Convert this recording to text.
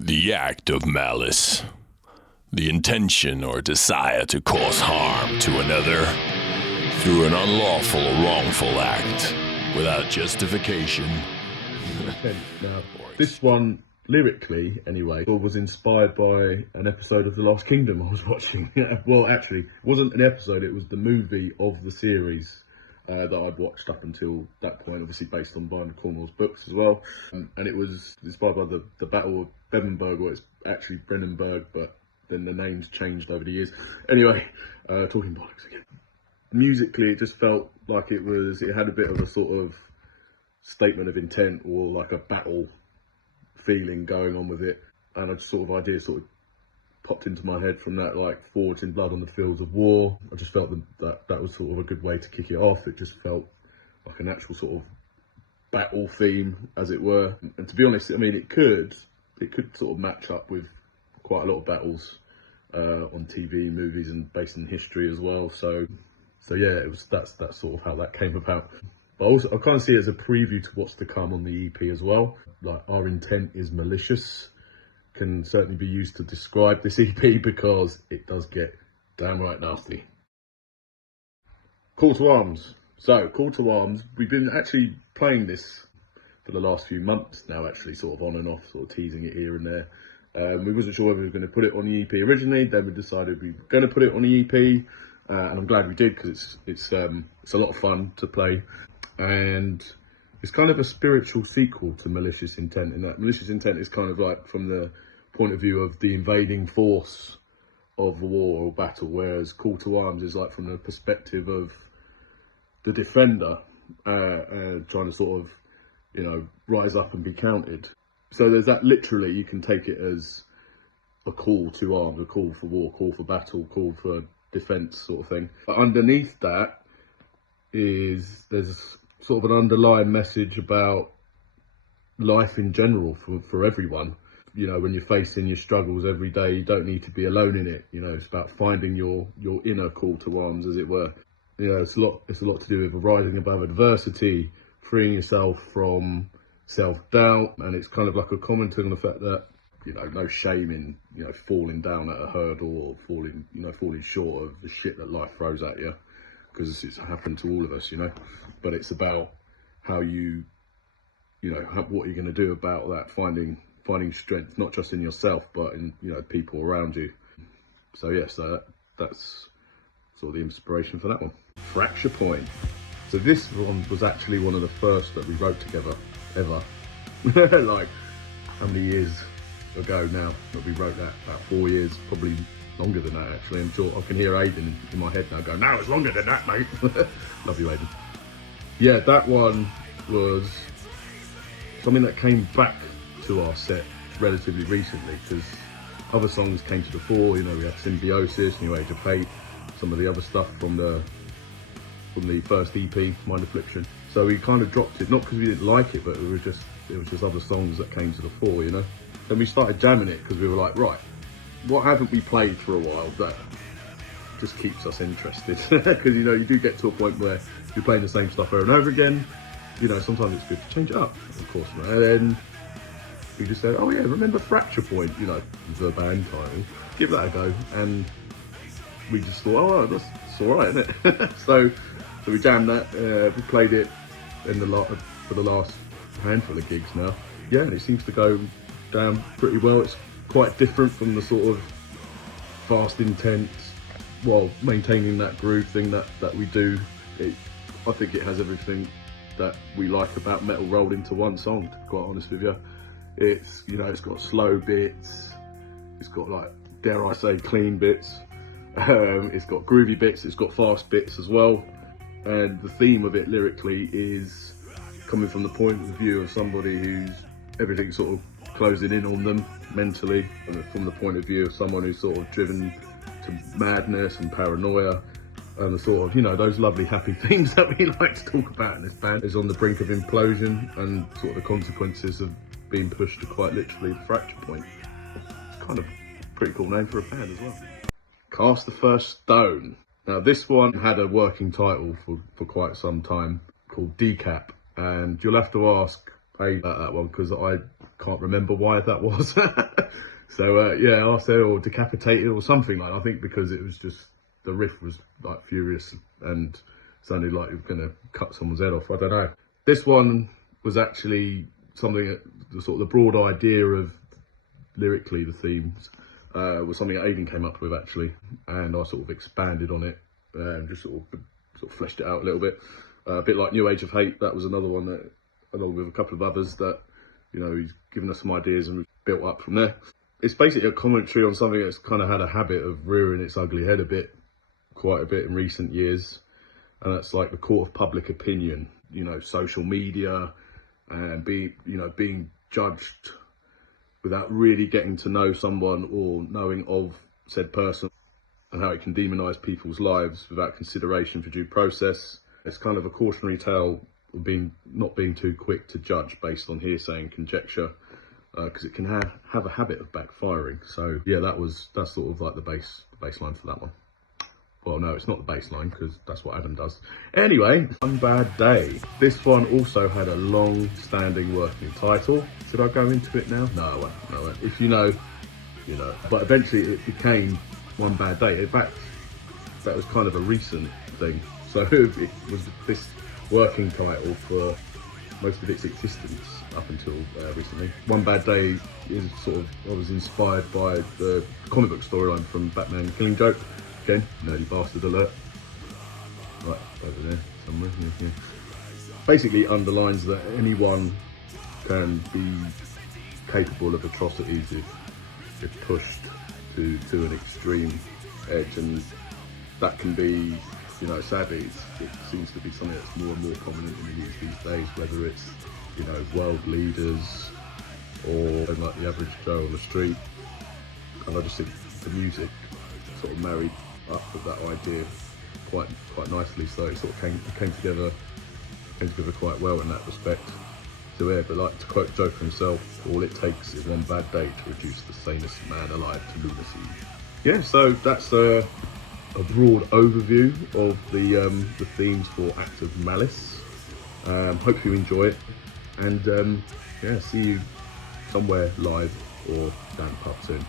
The act of malice. The intention or desire to cause harm to another through an unlawful or wrongful act without justification. Now, this one, lyrically anyway, was inspired by an episode of The Last Kingdom I was watching. Well, actually, it wasn't an episode, it was the movie of the series that I'd watched up until that point, obviously based on Brian Cornwell's books as well. And it was inspired by the Battle of Bevenberg, or it's actually Brennenburg, but then the names changed over the years. Anyway, talking bollocks again. Musically, it just felt like it had a bit of a sort of statement of intent, or like a battle feeling going on with it. And a sort of idea sort of popped into my head from that, like Forged in Blood on the Fields of War. I just felt that was sort of a good way to kick it off. It just felt like an actual sort of battle theme, as it were. And to be honest, I mean, it could sort of match up with quite a lot of battles on TV, movies, and based in history as well. So yeah, that's sort of how that came about. But also, I kind of see it as a preview to what's to come on the EP as well. Like, Our Intent is Malicious can certainly be used to describe this EP, because it does get downright nasty. Call to Arms. So, Call to Arms, we've been actually playing this for the last few months now, actually, sort of on and off, sort of teasing it here and there. We wasn't sure whether we were going to put it on the EP originally, then we decided we were going to put it on the EP, and I'm glad we did, because it's a lot of fun to play. And it's kind of a spiritual sequel to Malicious Intent, in that Malicious Intent is kind of like from the point of view of the invading force of a war or battle, whereas Call to Arms is like from the perspective of the defender trying to sort of, rise up and be counted. So there's that, literally, you can take it as a call to arms, a call for war, call for battle, call for defence sort of thing. But underneath that there's sort of an underlying message about life in general for everyone. When you're facing your struggles every day, you don't need to be alone in it. It's about finding your inner call to arms, as it were. It's a lot to do with rising above adversity, freeing yourself from self-doubt, and it's kind of like a commentary on the fact that, no shame in, falling down at a hurdle, or falling short of the shit that life throws at you, because it's happened to all of us, but it's about how you, what you're going to do about that, finding strength, not just in yourself, but in, people around you. So yeah, that's sort of the inspiration for that one. Fracture Point. So this one was actually one of the first that we wrote together, ever. Like, how many years ago now that we wrote that? About 4 years, probably longer than that, actually. I'm sure I can hear Aiden in my head now going, "No, it's longer than that, mate." Love you, Aiden. Yeah, that one was something that came back to our set relatively recently, because other songs came to the fore. We had Symbiosis, New Age of Hate, some of the other stuff from the first EP, Mind Affliction. So we kind of dropped it, not because we didn't like it, but it was just other songs that came to the fore, Then we started jamming it, because we were like, right, what haven't we played for a while that just keeps us interested? Because you do get to a point where you're playing the same stuff over and over again. Sometimes it's good to change it up, of course. And then we just said, oh yeah, remember Fracture Point? The band title. Give that a go. And we just thought, oh, that's all right, isn't it? So we jammed that. We played it for the last handful of gigs now. Yeah, and it seems to go down pretty well. It's quite different from the sort of fast, intense, while maintaining that groove thing that we do. I think it has everything that we like about metal rolled into one song, to be quite honest with you. It's got slow bits, it's got, like, dare I say, clean bits, it's got groovy bits, it's got fast bits as well. And the theme of it lyrically is coming from the point of view of somebody who's everything sort of closing in on them mentally, and from the point of view of someone who's sort of driven to madness and paranoia, and the sort of, those lovely happy themes that we like to talk about in this band, is on the brink of implosion, and sort of the consequences of being pushed to, quite literally, the fracture point. It's kind of a pretty cool name for a band as well. Cast the First Stone. Now, this one had a working title for quite some time, called Decap, and you'll have to ask about that one because I can't remember why that was. So yeah, I said or decapitated or something like that. I think because it was just the riff was like furious and sounded like it was going to cut someone's head off. I don't know. This one was actually something that sort of the broad idea of lyrically the themes was something that Aidan came up with actually, and I sort of expanded on it and just sort of fleshed it out a little bit. A bit like New Age of Hate, that was another one that, along with a couple of others, that, you know, he's given us some ideas and we've built up from there. It's basically a commentary on something that's kind of had a habit of rearing its ugly head quite a bit in recent years, and that's like the court of public opinion, you know, social media, and being judged without really getting to know someone or knowing of said person, and how it can demonise people's lives without consideration for due process. It's kind of a cautionary tale of not being too quick to judge based on hearsay and conjecture, because it can have a habit of backfiring. So yeah, that's sort of like the baseline for that one. Well, no, it's not the baseline because that's what Adam does. Anyway, One Bad Day. This one also had a long-standing working title. Should I go into it now? No, I won't. If you know, you know. But eventually it became One Bad Day. In fact, that was kind of a recent thing. So it was this working title for most of its existence up until recently. One Bad Day is I was inspired by the comic book storyline from Batman Killing Joke. Again, nerdy bastard alert. Right, over there somewhere. Yeah. Basically underlines that anyone can be capable of atrocities if pushed to an extreme edge, and that can be, you know, sadly it seems to be something that's more and more prominent in the news these days, whether it's, you know, world leaders or like the average Joe on the street. And I just think the music sort of married up with that idea quite nicely, so it sort of came together quite well in that respect. So yeah, but like to quote Joker himself, all it takes is one bad day to reduce the sanest man alive to lunacy. Yeah, so that's a broad overview of the themes for Act of Malice. Hope you enjoy it, and yeah, see you somewhere live or down the pub soon.